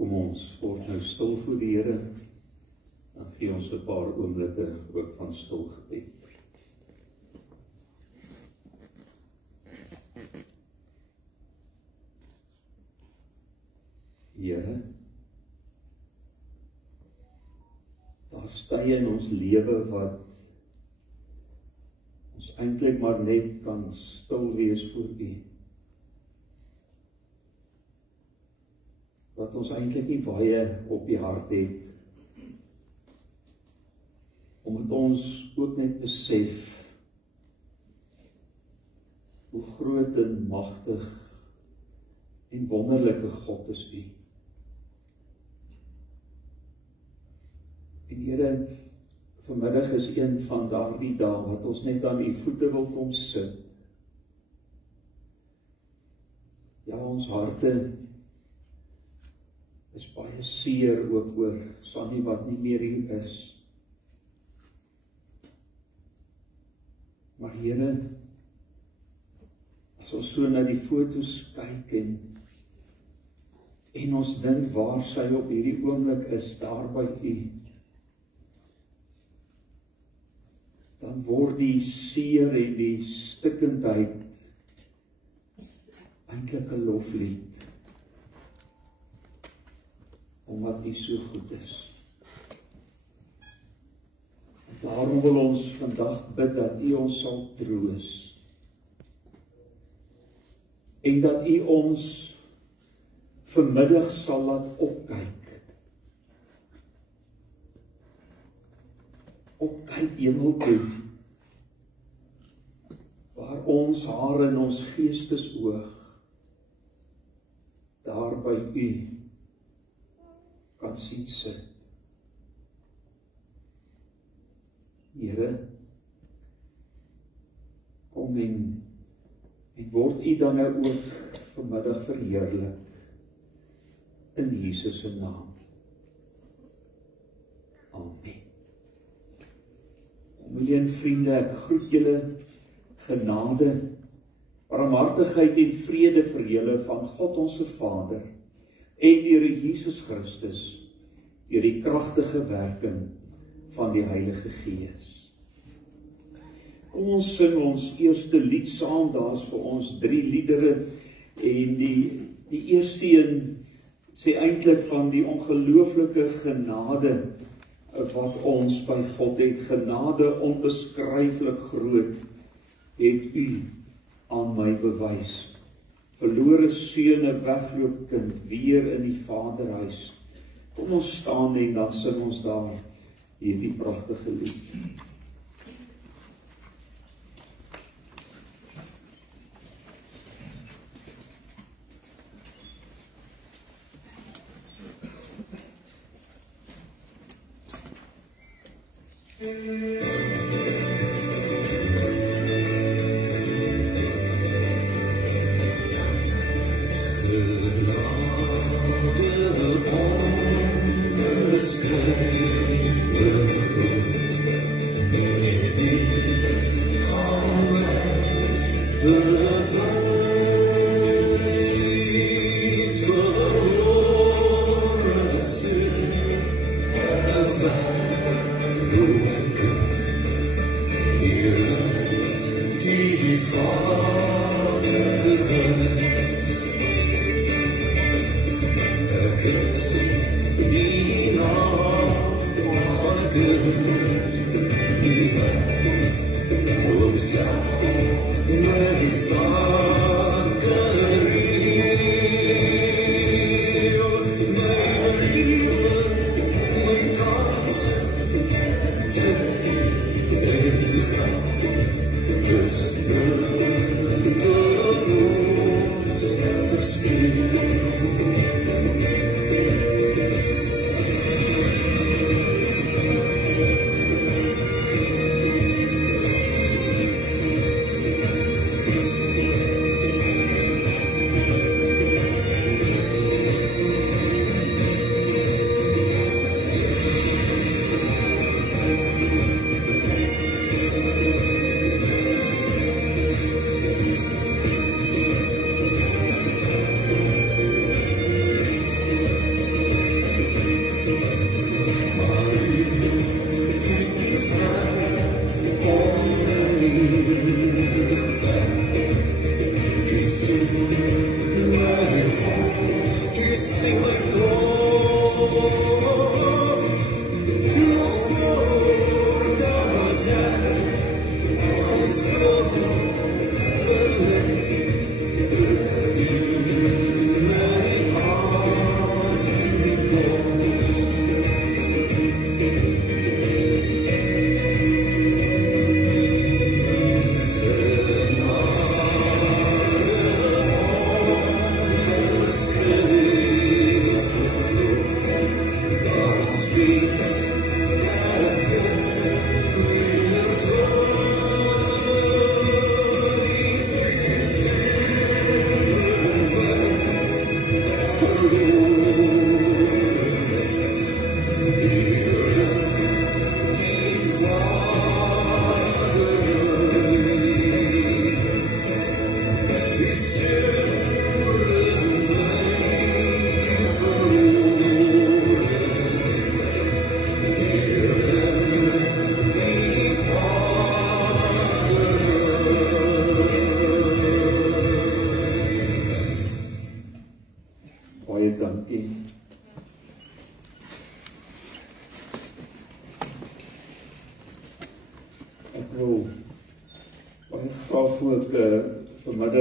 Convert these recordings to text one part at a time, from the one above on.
Kom ons word nou stil voor die Here, dan gee ons 'n paar oomblikke ook van stil gebed. Here, daar's tye in ons lewe wat ons eintlik maar net kan stil wees voor U. Wat ons eintlik nie baie op die hart het, omdat ons ook net besef hoe groot en magtig en wonderlike God is U. En Here, vanmiddag is een van daardie dae wat ons net aan U voete wil kom sit. Ja, ons harte is baie seer ook oor Sannie wat nie meer hier is. Maar Here, as ons so na die foto's kyk en ons dink waar sy op hierdie oomblik is, daar by U, dan word die seer en die stikkendheid eintlik 'n loflied, omdat U so goed is. En daarom wil ons vandag bid dat U ons sal troos, en dat U ons vanmiddag sal laat opkyk hemel toe, waar ons haar in ons geestesoog daar by U kan sien sit. Here, kom en word U dan nou ook vanmiddag verheerlik in Jesus se naam. Amen. Familie en vriende, ek groet julle genade, barmhartigheid en vrede vir julle van God ons Vader en deur Jesus Christus, deur die kragtige werking van die Heilige Gees. Kom ons sing ons eerste lied saam, daar's vir ons 3 liedere, en die eerste een sê eintlik van die ongelooflike genade wat ons by God het. Genade onbeskryflik groot het U aan my bewys. Verlore seun, 'n wegloopkind, weer in die Vaderhuis. Kom ons staan en dan sing ons daar hierdie pragtige lied.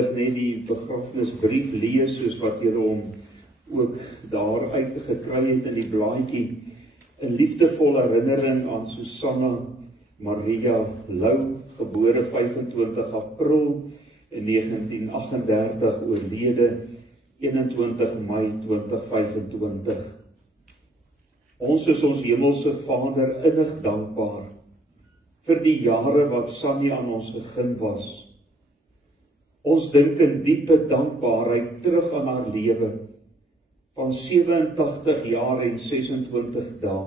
eenvoudig net die begrafnisbrief lees, soos wat julle hom ook daar uitgekry het in die blaadjie. 'n liefdevolle herinnering aan Susanna Maria Lou, gebore 25 April in 1938, oorlede 21 Mei 2025. Ons is ons hemelse Vader innig dankbaar vir die jare wat Sannie aan ons gegeen was. Ons dink in diepe dankbaarheid terug aan haar lewe van 87 jaar en 26 dae.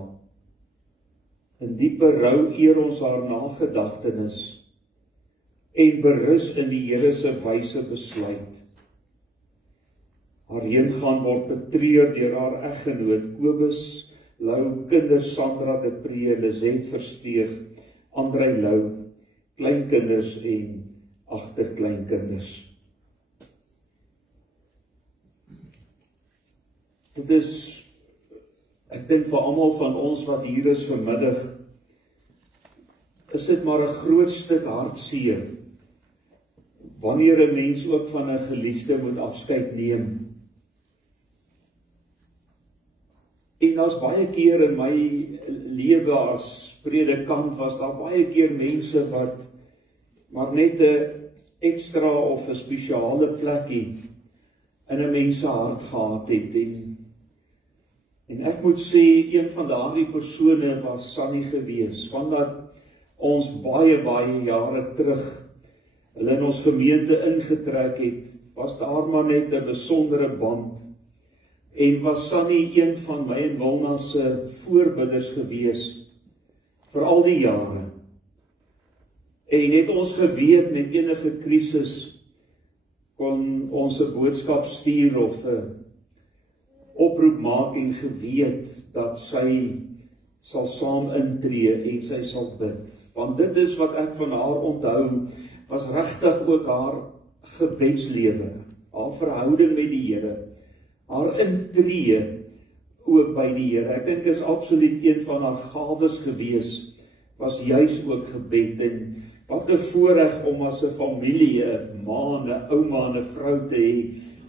In diepe rou eer ons haar nagedagtenis en berus in die Here se wyse besluit. Haar heengaan word betreur deur haar eggenoot Kobus Lou, kinders Sandra de Pre, Lizet Versteeg, Andrei Lou, kleinkinders en agterkleinkinders. Dit is, ek dink vir almal van ons wat hier is vanmiddag, is dit maar 'n groot stuk hartseer wanneer 'n mens ook van 'n geliefde moet afskeid neem. En daar's baie keer in my lewe as predikant was daar baie keer mense wat maar net 'n ekstra of 'n spesiale plekkie in 'n mens se hart gehad het. En ek moet sê, een van daardie persone was Sannie gewees, vandat ons baie jare terug hulle in ons gemeente ingetrek het, was daar maar net 'n besondere band. En was Sannie een van my en Wilna se voorbidders gewees vir al die jare. En het ons geweet met enige krisis kon ons 'n boodskap stuur of 'n oproep maak en geweet dat sy sal saam intree en sy sal bid. Want dit is wat ek van haar onthou, was regtig ook haar gebedslewe, haar verhouding met die Here, haar intree ook by die Here. Ek dink is absoluut een van haar gawes gewees, was juis ook gebed. En wat 'n voorreg om as 'n familie, 'n ma, 'n ouma en 'n vrou te hê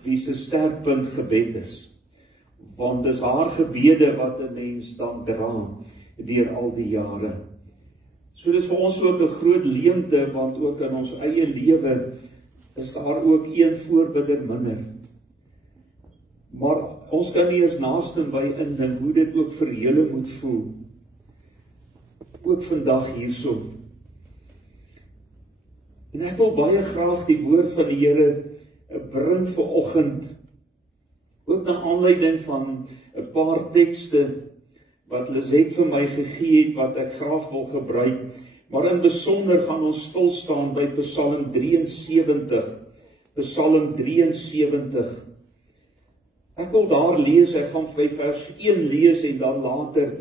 wie se sterkpunt gebed is. Want dis haar gebede wat 'n mens dan dra deur al die jare. So dis vir ons ook 'n groot leemte, want ook in ons eie lewe is daar ook een voorbidder minder. Maar ons kan nie eens naastenby indink hoe dit ook vir julle moet voel. Ook vandag hierso. En ek wil baie graag die woord van die Here bring vanoggend, ook na aanleiding van 'n paar tekste wat Lizet vir my gegee het, wat ek graag wil gebruik, maar in besonder gaan ons stil staan by Psalm 73. Psalm 73. Ek wil daar lees, ek gaan by vers 1 lees en dan later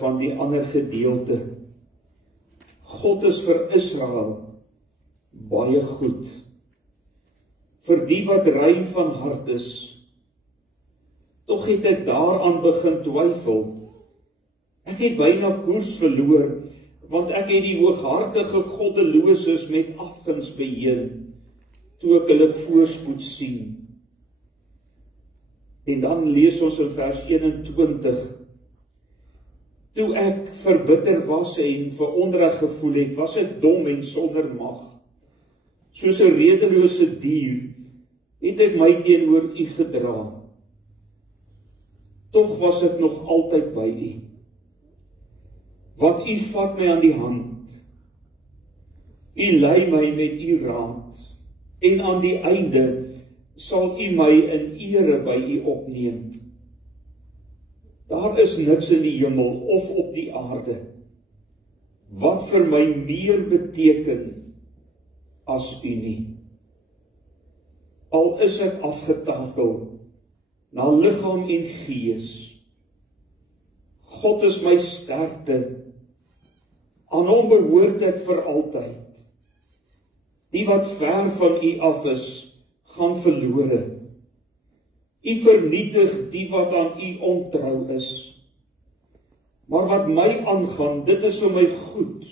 van die ander gedeelte. God is vir Israel baie goed, vir die wat rein van hart is. Tog het ek daaraan begin twyfel. Ek het byna koers verloor, want ek het die hooghartige goddeloses met afguns beheen, toe ek hulle voorspoed sien. En dan lees ons in vers 21. Toe ek verbitter was en veronreg gevoel het, was ek dom en sonder mag. Soos 'n redelose dier het ek my teenoor u gedra. Tog was ek nog altyd by u. Want u vat my aan die hand. U lei my met u raad. En aan die einde sal u my in ere by u opneem. Daar is niks in die hemel of op die aarde wat vir my meer beteken as u nie. Al is ek afgetakel na liggaam en gees. God is my sterkte. Aan hom behoort ek vir altyd. Die wat ver van u af is, gaan verlore. U vernietig die wat aan u ontrou is. Maar wat my aangaan, dit is vir my goed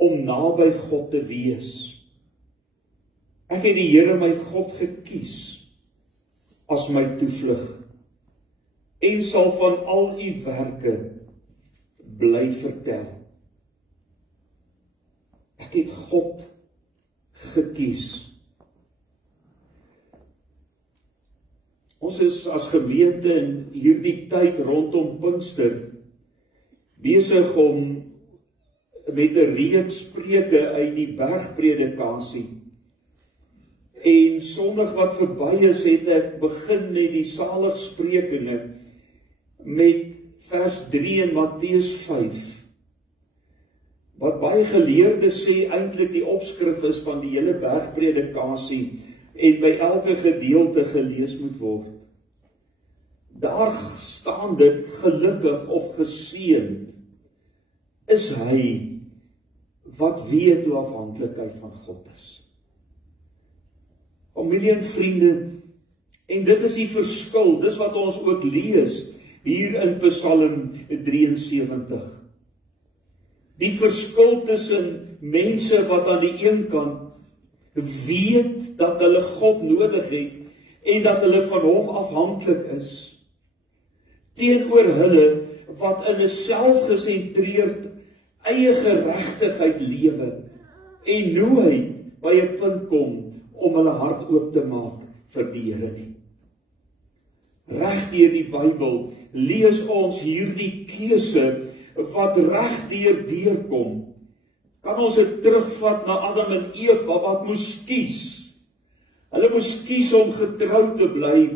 om naby God te wees. Ek het die Here my God gekies as my toevlug en sal van al u werke bly vertel. Ek het God gekies. Ons is as gemeente in hierdie tyd rondom Pinkster besig om met 'n reeks preke uit die bergpredikasie. En Sondag wat verby is, het ek begin met die saligsprekinge met vers 3 in Matteus 5. Wat baie geleerdes sê eintlik die opskrif is van die hele bergpredikasie en by elke gedeelte gelees moet word. Daar staan dit, gelukkig of geseënd is hy wat weet hoe afhanklik hy van God is. Familie en vriende, en dit is die verskil, dis wat ons ook lees hier in Psalm 73. Die verskil tussen mense wat aan die een kant weet dat hulle God nodig het en dat hulle van hom afhanklik is, teenoor hulle wat in 'n selfgesentreerd eie geregtigheid lewe en nooit by 'n punt kom om hulle hart oop te maak vir die Here nie. Reg deur die Bybel lees ons hierdie keuse wat reg deurkom. Kan ons dit terugvat na Adam en Eva wat moes kies. Hulle moes kies om getrou te bly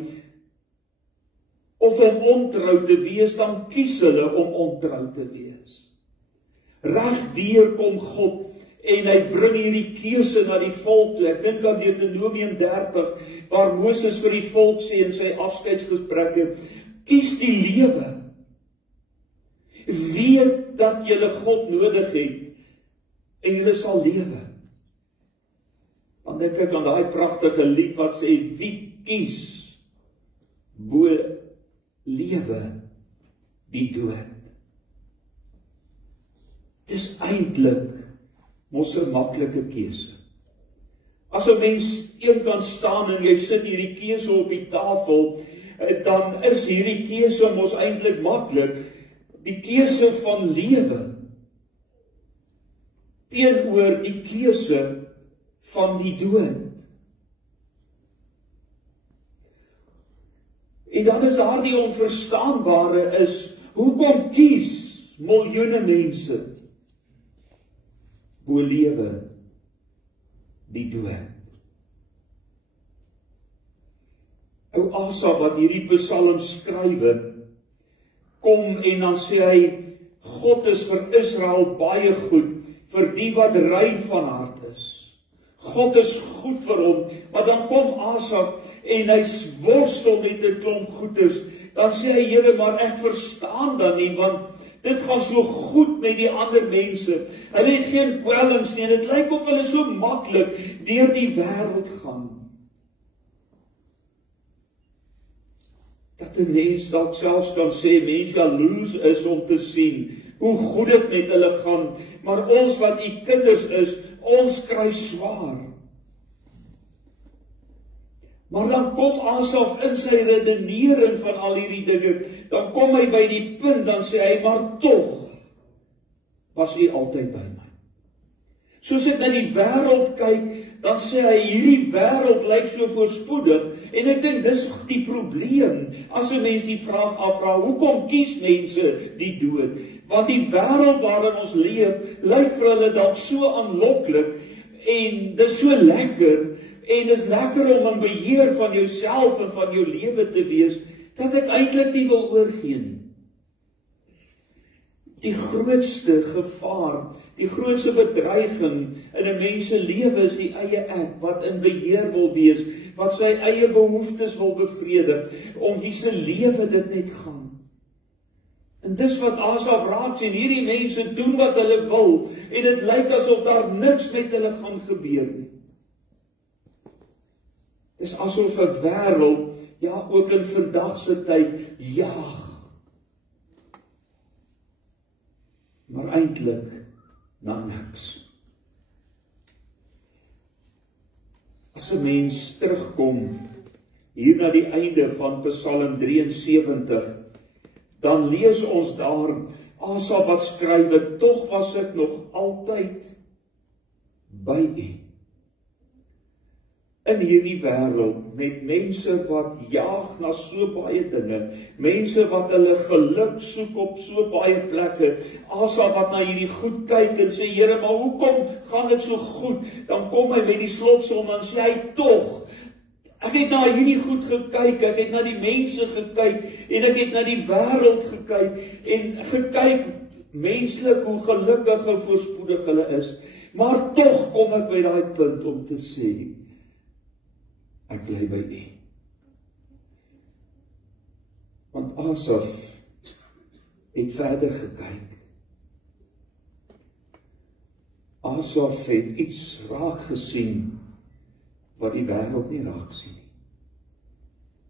of om ontrou te wees, dan kies hulle om ontrou te wees. Reg deurkom God en hy bring hierdie keuse na die volk toe. Ek dink aan Deuteronomium 30 waar Moses vir die volk sê in sy afskeidsgesprekke, kies die lewe. Weet dat julle God nodig het en julle sal lewe. Dan dink ek aan daai pragtige lied wat sê, wie kies bo lewe die dood. Dis eintlik mos 'n maklike keuse. As 'n mens een kan staan en jy sit hierdie keuse op die tafel, dan is hierdie keuse mos eintlik maklik. Die keuse van lewe teenoor die keuse van die dood. En dan is daar die onverstaanbare is, hoekom kies miljoene mense bo lewe die dood? Ou Asaf wat hierdie psalm skrywe, kom en dan sê hy, God is vir Israel baie goed, vir die wat rein van hart is. God is goed vir hom, maar dan kom Asaf en hy worstel met 'n klomp goeders. Dan sê hy, Here, maar ek verstaan dan nie, want dit gaan so goed met die ander mense. Hulle het geen kwellings nie, en dit lyk of hulle so maklik deur die wêreld gaan. Dat 'n mens dalk selfs kan sê, mens jaloers is om te sien hoe goed dit met hulle gaan, maar ons wat u kinders is, ons kry swaar. Maar dan kom Asaf in sy redenering van al hierdie dinge, dan kom hy by die punt, dan sê hy, maar tog was u altyd by my. Soos ek na die wêreld kyk, dan sê hy, hierdie wêreld lyk so voorspoedig, en ek dink dis die probleem, as 'n mens die vraag afvra, hoekom kies mense die dood? Want die wêreld waarin ons leef, lyk vir hulle dalk so aanloklik, en dis so lekker, en dis lekker om in beheer van jouself en van jou lewe te wees, dat ek eintlik nie wil oorgee nie. Die grootste gevaar, die grootste bedreiging in 'n mens se lewe is die eie ek, wat in beheer wil wees, wat sy eie behoeftes wil bevredig, om wie se lewe dit net gaan. En dis wat Asaf raak sien, hierdie mense doen wat hulle wil, en dit lyk asof daar niks met hulle gaan gebeur nie. Dis asof 'n wêreld, ja, ook in vandag se tyd, jaag. Maar eintlik na niks. As 'n mens terugkom hier na die einde van Psalm 73, dan lees ons daar Asaf wat skryf, tog was ek nog altyd by U. In hierdie wêreld met mense wat jaag na so baie dinge, mense wat hulle geluk soek op so baie plekke, Asaf wat na hierdie goed kyk en sê, Here, maar hoekom gaan dit so goed? Dan kom hy met die slotsom en sê hy, tog, ek het na hierdie goed gekyk, ek het na die mense gekyk, en ek het na die wêreld gekyk, en gekyk menslik hoe gelukkig en voorspoedig hulle is, maar tog kom ek by daai punt om te sê, ek bly by U. Want Asaf het verder gekyk. Asaf het iets raak gesien wat die wêreld nie raak sien nie.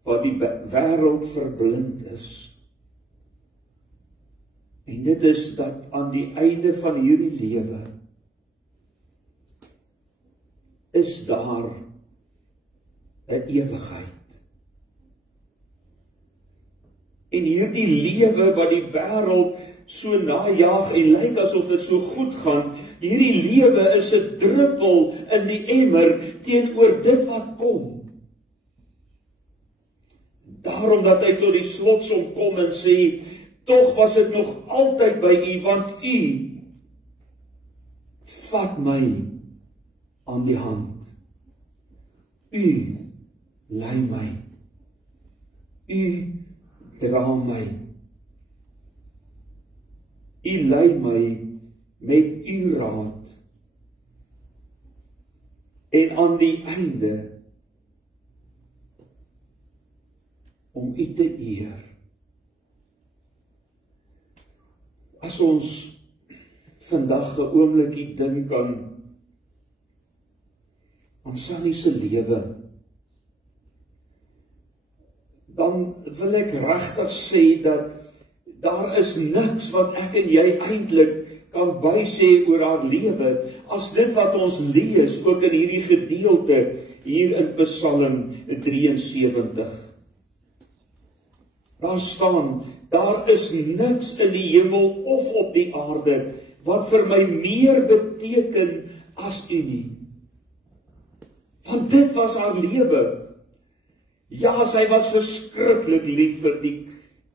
Wat die wêreld verblind is. En dit is dat aan die einde van hierdie lewe is daar 'n ewigheid. En hierdie lewe wat die wêreld so najag en lyk asof dit so goed gaan, hierdie lewe is 'n druppel in die emmer teenoor dit wat kom. Daarom dat hy tot die slotsom kom en sê, tog was ek nog altyd by U, want U vat my aan die hand. U lei my. U dra my. U lei my met U raad. En aan die einde om U te eer. As ons vandag 'n oombliekie dink aan Sunny se lewe, dan wil ek regtig sê dat daar is niks wat ek en jy eintlik kan bysê oor haar lewe, as dit wat ons lees, ook in hierdie gedeelte, hier in Psalm 73. Daar staan, daar is niks in die hemel of op die aarde, wat vir my meer beteken as U nie. Want dit was haar lewe. Ja, sy was verskriklik lief vir die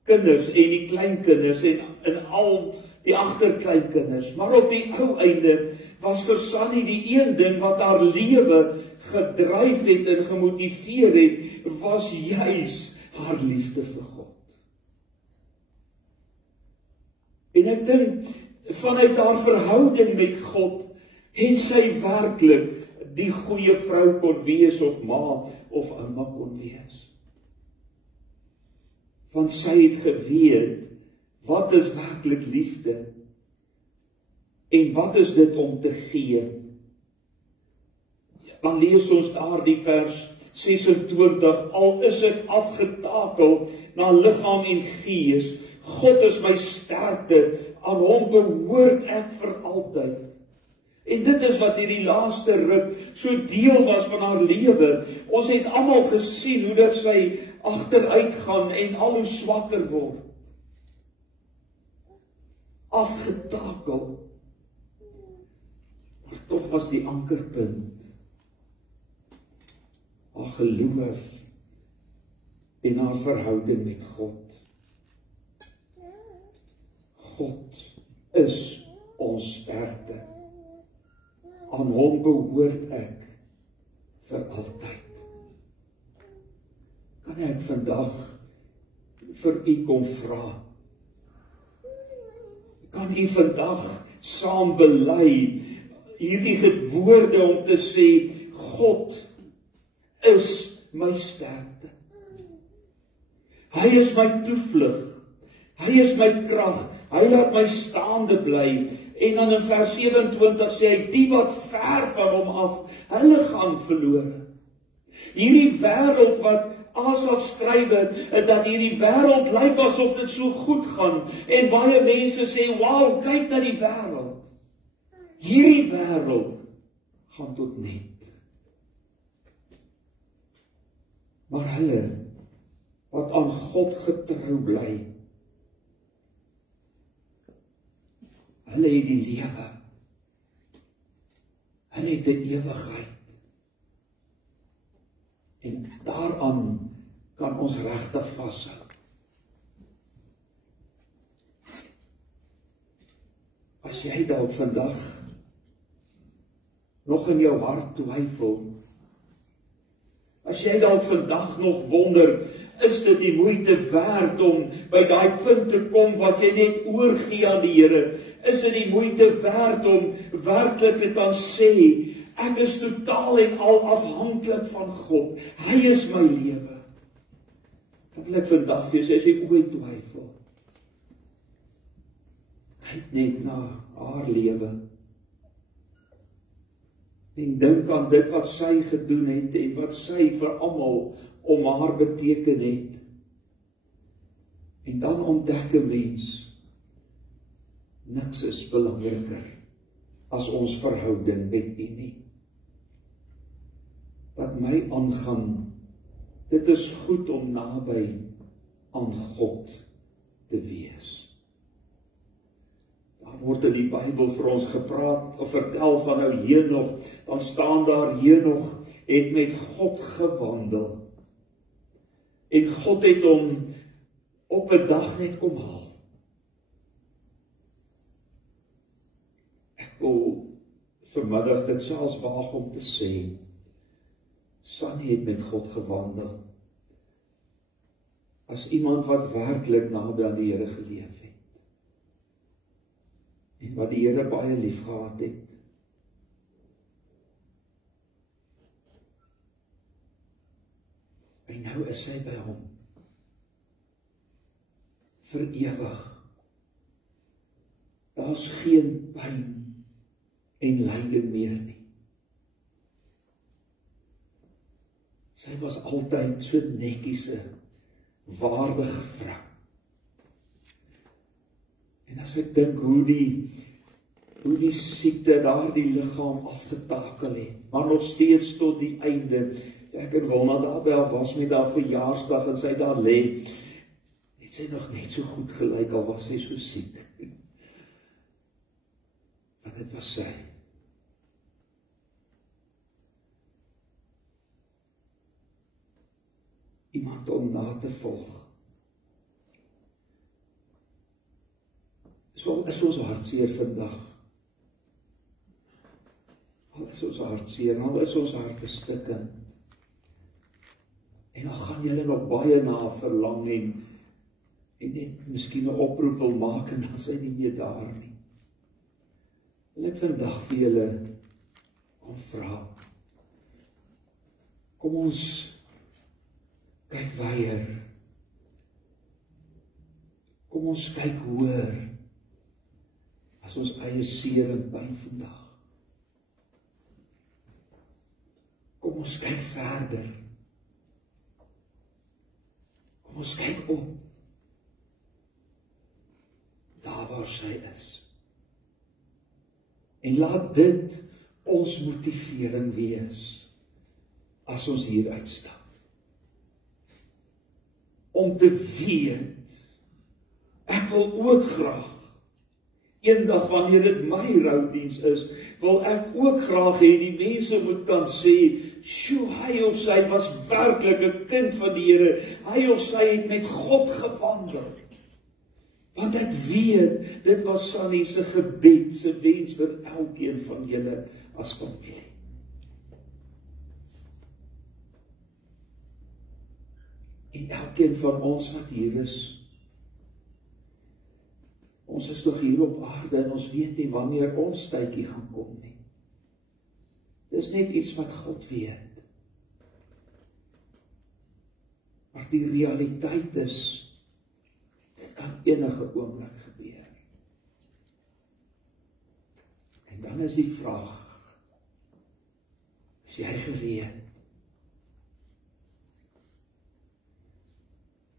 kinders en die kleinkinders en al die agterkleinkinders. Maar op die ou einde was vir Sunny die een ding wat haar lewe gedryf het en gemotiveer het, was juis haar liefde vir God. En ek dink, vanuit haar verhouding met God, het sy werklik die goeie vrou kon wees, of ma, of ouma kon wees. Want sy het geweet, wat is werklik liefde? En wat is dit om te gee? Dan lees ons daar die vers 26, al is ek afgetakel na liggaam en gees, God is my sterkte, aan hom behoort ek vir altyd. En dit is wat hierdie laaste ruk so deel was van haar lewe. Ons het almal gesien hoe dat sy agteruit gaan en al hoe swakker word. Afgetakel. Maar tog was die ankerpunt haar geloof en haar verhouding met God. God is ons sterkte. Aan hom behoort ek vir altyd. Kan ek vandag vir u kom vra? Kan u vandag saam bely hierdie woorde om te sê, God is my sterkte. Hy is my toevlug. Hy is my krag. Hy laat my staande bly. En dan in vers 27 sê hy, die wat ver van hom af, hulle gaan verlore. Hierdie wêreld wat Asaf skrywe, dat hierdie wêreld lyk asof dit so goed gaan. En baie mense sê, wow, kyk na die wêreld. Hierdie wêreld gaan tot net. Maar hulle wat aan God getrou bly, hulle het die lewe. Hulle het die ewigheid. En daaraan kan ons regtig vashou. As jy dalk vandag nog in jou hart twyfel, as jy dalk vandag nog wonder, is dit die moeite werd om by daai punt te kom wat jy net oorgee aan die Here? Is dit die moeite werd om werklik te kan sê, ek is totaal en al afhanklik van God. Hy is my lewe. Dan wil ek vandag vir jou sê, as jy ooit twyfel, kyk net na haar lewe. En dink aan dit wat sy gedoen het en wat sy vir almal om haar beteken het. En dan ontdek 'n mens, niks is belangriker as ons verhouding met U nie. Wat my aangaan, dit is goed om naby aan God te wees. Daar word in die Bybel vir ons gepraat of vertel van nou Henog, dan staan daar Henog het met God gewandel. En God het hom op 'n dag net kom haal. Ek wil vanmiddag dit selfs waag om te sê, Sannie het met God gewandel. As iemand wat werklik naby aan die Here geleef het. En wat die Here baie lief gehad het. En nou is sy by hom. Vir ewig. Daar's geen pyn en lyding meer nie. Sy was altyd so netjiese, waardige vrou. En as ek dink hoe die siekte daardie liggaam afgetakel het, maar nog steeds tot die einde. Ek en Wilma daarby was met haar verjaarsdag en sy daar lê, het sy nog net so goed gelyk al was sy so siek. Want dit was sy. Iemand om na te volg. So is ons hartseer vandag. Al is ons hartseer, al is ons harte stikkend. En dan gaan julle nog baie na verlang en net miskien 'n oproep wil maak en dan is hy nie meer daar nie. Wil ek vandag vir julle kom vra. Kom ons kyk weier. Kom ons kyk hoër as ons eie seer en pyn vandag. Kom ons kyk verder. Kom ons kyk op. Daar waar sy is. En laat dit ons motivering wees as ons hier uitstap. Om te weet, ek wil ook graag, eendag wanneer dit my roudiens is, wil ek ook graag hê die mense moet kan sê, sjoe, hy of sy was werklik 'n kind van die Here, hy of sy het met God gewandel. Want ek weet, dit was Sannie se gebed, se wens vir elkeen van julle as familie. En elkeen van ons wat hier is, ons is nog hier op aarde en ons weet nie wanneer ons tydjie gaan kom nie. Dis net iets wat God weet. Maar die realiteit is, dit kan enige oomblik gebeur. En dan is die vraag, is jy gereed?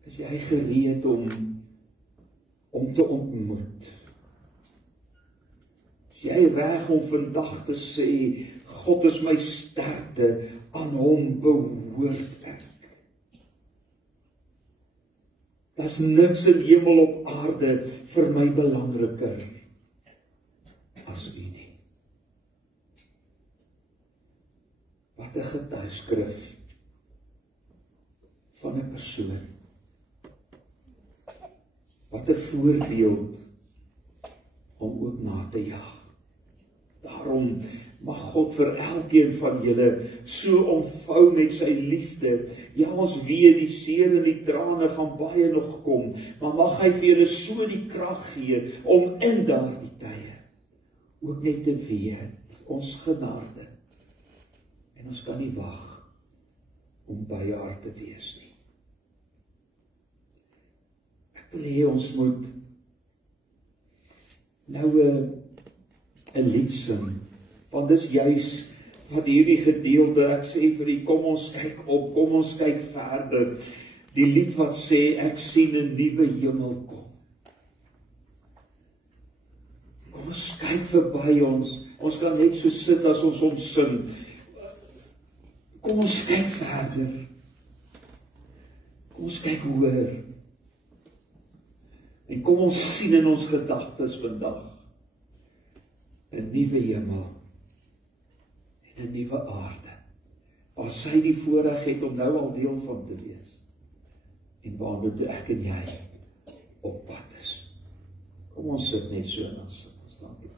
Is jy gereed om te ontmoet? Is jy reg om vandag te sê, God is my sterkte, aan hom behoort ek. Daar's niks in hemel op aarde vir my belangriker as U nie. Wat 'n getuigskrif van 'n persoon. Wat 'n voorbeeld om ook na te jag. Daarom mag God vir elkeen van julle so omvou met sy liefde. Ja, ons weet die seer en die trane gaan baie nog kom, maar mag hy vir julle so die krag gee om in daardie tye ook net te weet, ons genade. En ons kan nie wag om by haar te wees nie. Ek wil hê ons moet nou 'n lied sing, want dis juis wat hierdie gedeelte, ek sê vir u, kom ons kyk op, kom ons kyk verder, die lied wat sê, ek sien 'n nuwe hemel kom. Kom ons kyk verby ons kan net so sit as ons hom sing. Kom ons kyk verder, kom ons kyk hoër, en kom ons sien in ons gedagtes vandag, 'n nuwe hemel en 'n nuwe aarde, waar sy die voorreg het om nou al deel van te wees, en waarna toe ek en jy op pad is. Kom ons sit net so in ons dankie.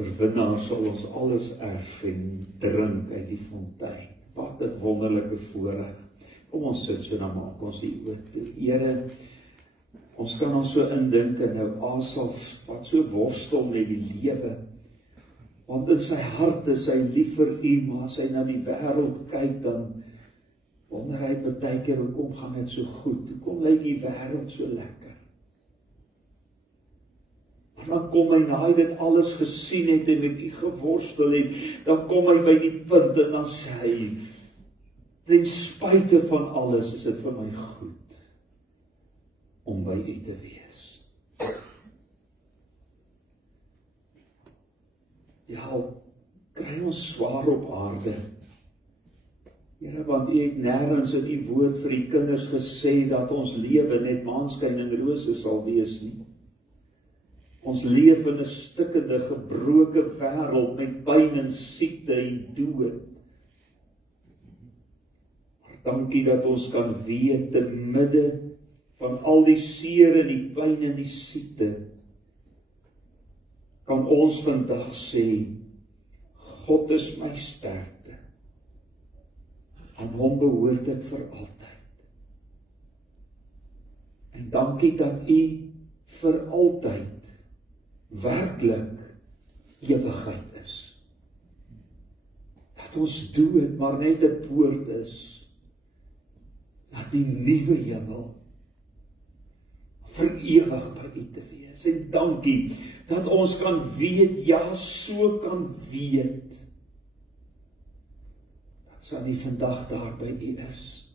Oorwinnaars sal ons alles erken, drink uit die fontein. Wat 'n wonderlike voorreg. Kom ons sit so, dan maak ons die oor toe. Here, ons kan ons so indink in nou Asaf, wat so worstel met die lewe. Want in sy hart is hy lief vir U, maar as hy na die wêreld kyk, dan wonder hy baie keer, hoekom gaan dit so goed? Hoekom lyk die wêreld so lekker? Maar dan kom hy na hy dit alles gesien het en met U geworstel het, dan kom hy by die punt en dan sê hy, ten spyte van alles is dit vir my goed om by U te wees. Ja, kry ons swaar op aarde. Here, want U het nêrens in U woord vir U kinders gesê dat ons lewe net maanskyn en rose sal wees nie. Ons leef in 'n stikkende, gebroke wêreld met pyn en siekte en dood. Maar dankie dat ons kan weet te midde van al die seer en die pyn en die siekte, kan ons vandag sê, God is my sterkte. Aan hom behoort ek vir altyd. En dankie dat U vir altyd werklik ewigheid is. Dat ons dood maar net 'n poort is. Dat die nuwe hemel vir ewig by U te wees. En dankie dat ons kan weet, ja, so kan weet, dat sal nie vandag daar by U is.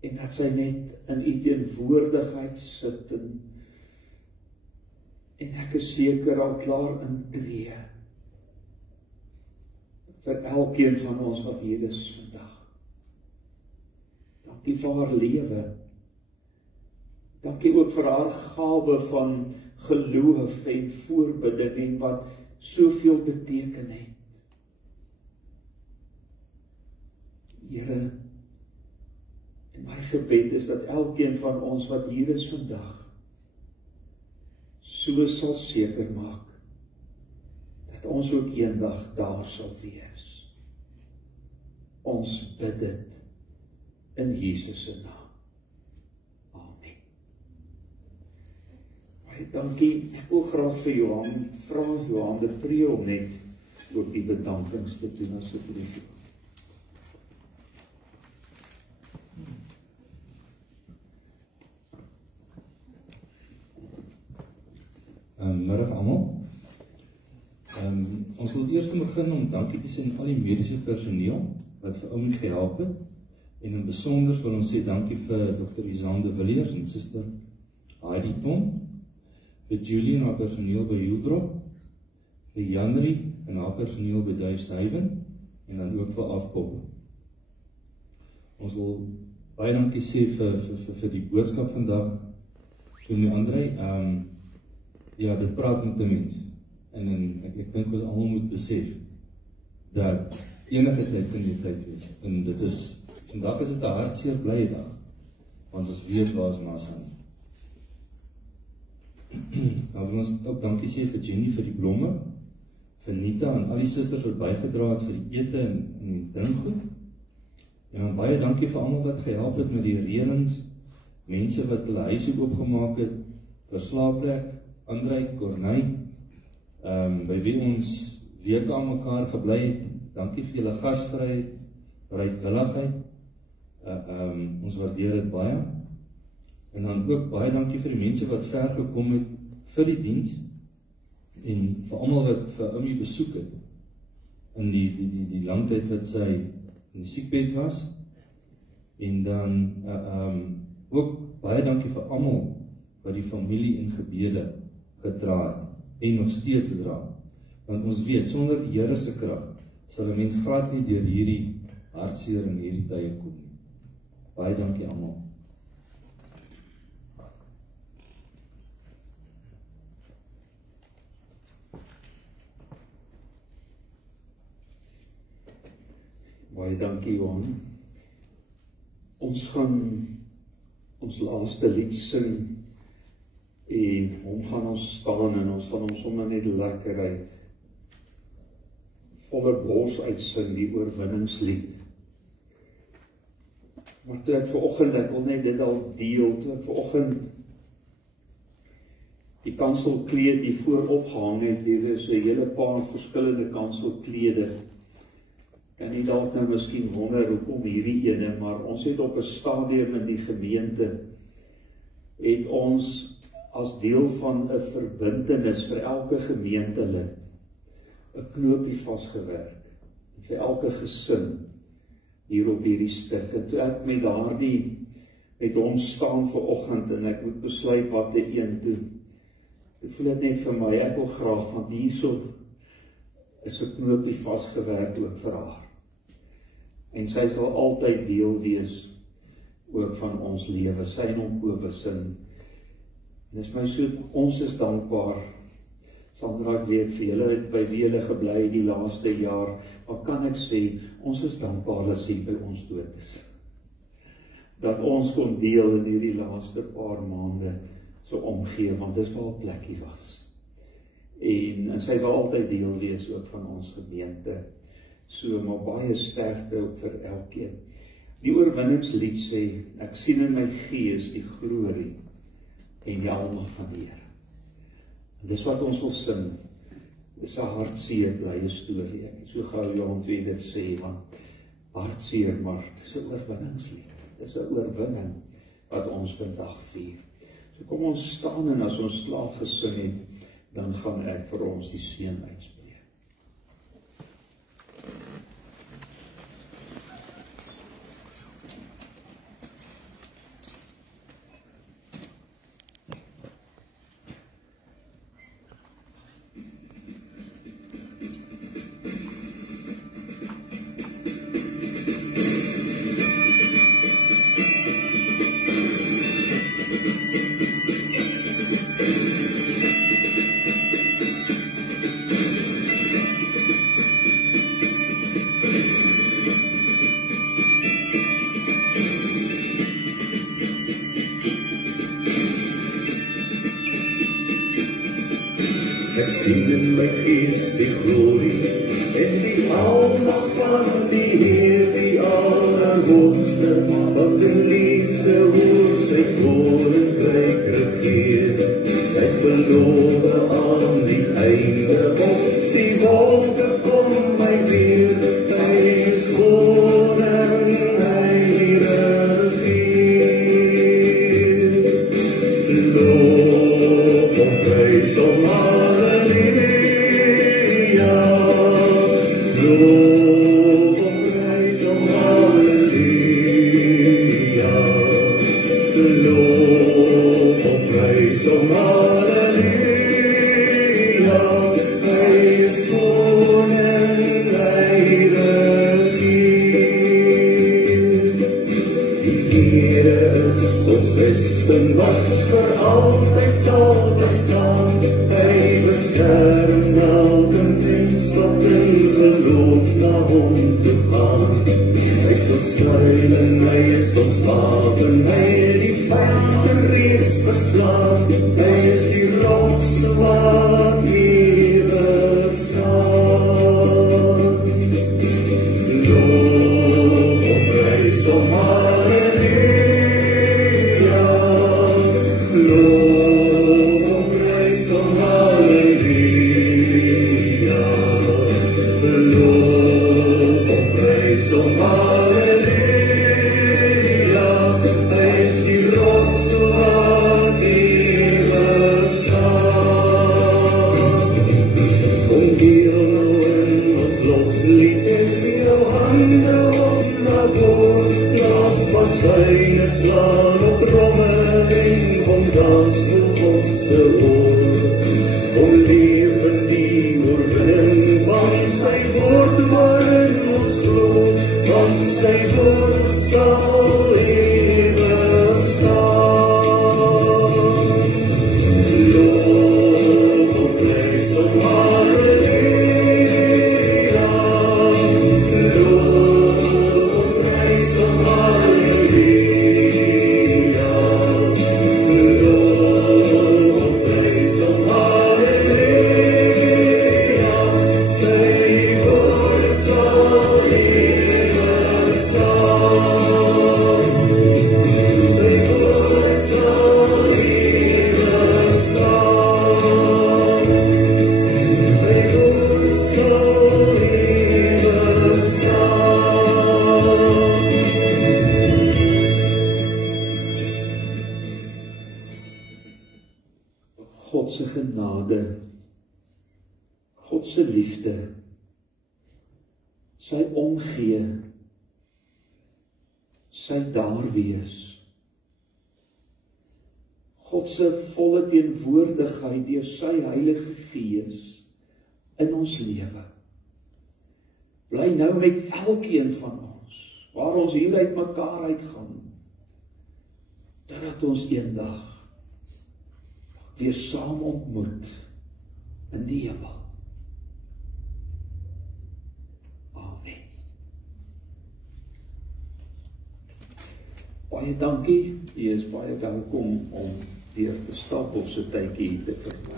En dat sy net in U teenwoordigheid sit en ek is seker al klaar intree vir elkeen van ons wat hier is vandag. Dankie vir haar lewe. Dankie ook vir haar gawe van geloof en voorbidding en wat soveel beteken het. Here, en my gebed is dat elkeen van ons wat hier is vandag, so sal seker maak, dat ons ook eendag daar sal wees. Ons bid dit in Jesus se naam. Amen. Baie dankie. Ek wil graag vir Johan vra, Johan de Pre, om net ook die bedankings te doen asseblief. Middag almal. Ons wil eers begin om dankie te sê aan al die mediese personeel wat vir oom gehelp het. En in besonder wil ons sê dankie vir Dr. Izaan de Villiers en Suster Heidi Tom, vir Julie en haar personeel by Hildrop, vir Janri en haar personeel by Duishaven, en dan ook vir Afpop. Ons wil baie dankie sê vir die boodskap vandag, Tony André. Ja, dit praat met 'n mens. En ek dink ons almal moet besef dat enige tyd kan die tyd wees. En dit is, vandag is dit 'n hartseer blye dag, want ons weet waar ons mas aan. Nou wil ons ook dankie sê vir Jenny vir die blomme, vir Nita en al die susters wat bygedra het vir die ete en die drinkgoed. En dan baie dankie vir almal wat gehelp het met die reëlings, mense wat hulle huise oopgemaak het, vir slaapplek, André, Corneille, by wie ons weer aan mekaar gebly het. Dankie vir julle gasvryheid, bereidwilligheid. Ons waardeer dit baie. En dan ook baie dankie vir die mense wat ver gekom het vir die diens en vir almal wat vir Oumie besoek het in die lang tyd wat sy in die siekbed was. En dan ook baie dankie vir almal wat die familie in gebede gedra het en nog steeds dra. Want ons weet, sonder die Here se krag sal 'n mens glad nie deur hierdie hartseer en hierdie tye kom nie. Baie dankie almal. Baie dankie Johan. Ons gaan ons laaste lied sing en hom gaan ons staan en ons gaan hom sommer net lekker uit volle bors uitsing, die oorwinningslied. Maar toe ek vanoggend, ek wil net dit al deel, toe ek vanoggend die kanselkleed hier voor opgehang het, hier is 'n hele paar verskillende kanselklede Kan jy dalk nou miskien wonder hoekom hierdie ene, maar ons het op 'n stadium in die gemeente, het ons as deel van 'n verbintenis vir elke gemeentelid 'n knoopie vasgewerk vir elke gesin hier op hierdie stuk. En toe ek met hom staan vanoggend en ek moet besluit wat te een toe voel dit net vir my, ek wil graag, want hierso is 'n knoopie vasgewerk ook vir haar. En sy sal altyd deel wees ook van ons lewe, sy en hom Kobus. En dis my so, ons is dankbaar. Sandra, ek weet vir julle by wie julle gebly die laaste jaar, maar kan ek sê, ons is dankbaar dat sy by ons dood is. Dat ons kon deel in hierdie laaste paar maande so omgee, want dis waar 'n plekkie was. En sy sal altyd deel wees ook van ons gemeente. So, maar baie sterkte ook vir elkeen. Die oorwinningslied sê, ek sien in my gees die glorie en die almag van die Here. Dis wat ons wil sing. Dis 'n hartseer blye storie. Ek het so gou Johan 2 dit sê, want hartseer, maar dis 'n oorwinningslied. Dis 'n oorwinning wat ons vandag vier. So kom ons staan, en as ons klaar gesing het, dan gaan ek vir ons die seën uitspreek. Ek sien in my gees die glorie en die almag van die Heer, die Allerhoogste, wat in liefde oor sy koninkryk regeer. Ek beloof aan die einde op die wolke kom my weer, hy is koning, hy regeer. Loof en prys hom wat vir altyd sal bestaan. Hy beskerm elke mens wat in geloof na hom toe gaan. Hy sal skuil en hy is ons wapen, hy het die vyande reeds verslaan. Hy is die rots wat ewig staan. Loof en prys hom, slaan op trommel en kom dans voor God se oor. Kom leef in die oorwinning van sy woord waarin ons glo, want sy woord sal ewig staan. Loof en prys hom, halleluja. Loof en prys hom, halleluja. liefde, sy omgee, sy daar wees. God se volle teenwoordigheid deur sy Heilige Gees in ons lewe. Bly nou met elkeen van ons, waar ons hier uit mekaar uitgaan, totdat ons eendag weer saam ontmoet in die hemel. Amen. Baie dankie, jy is baie welkom om deur te stap of so tydjie te verbly.